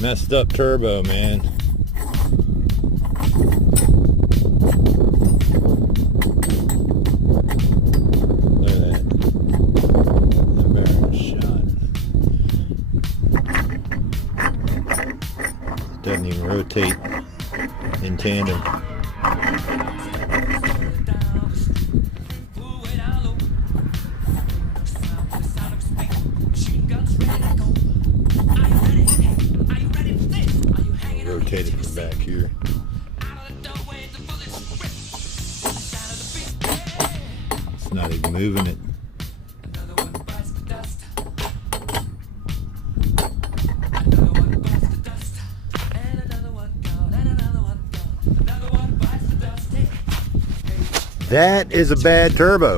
Messed up turbo, man. Look at that. That bearing shot. Doesn't even rotate in tandem. Rotate it from back here. It's not even moving it. That is a bad turbo.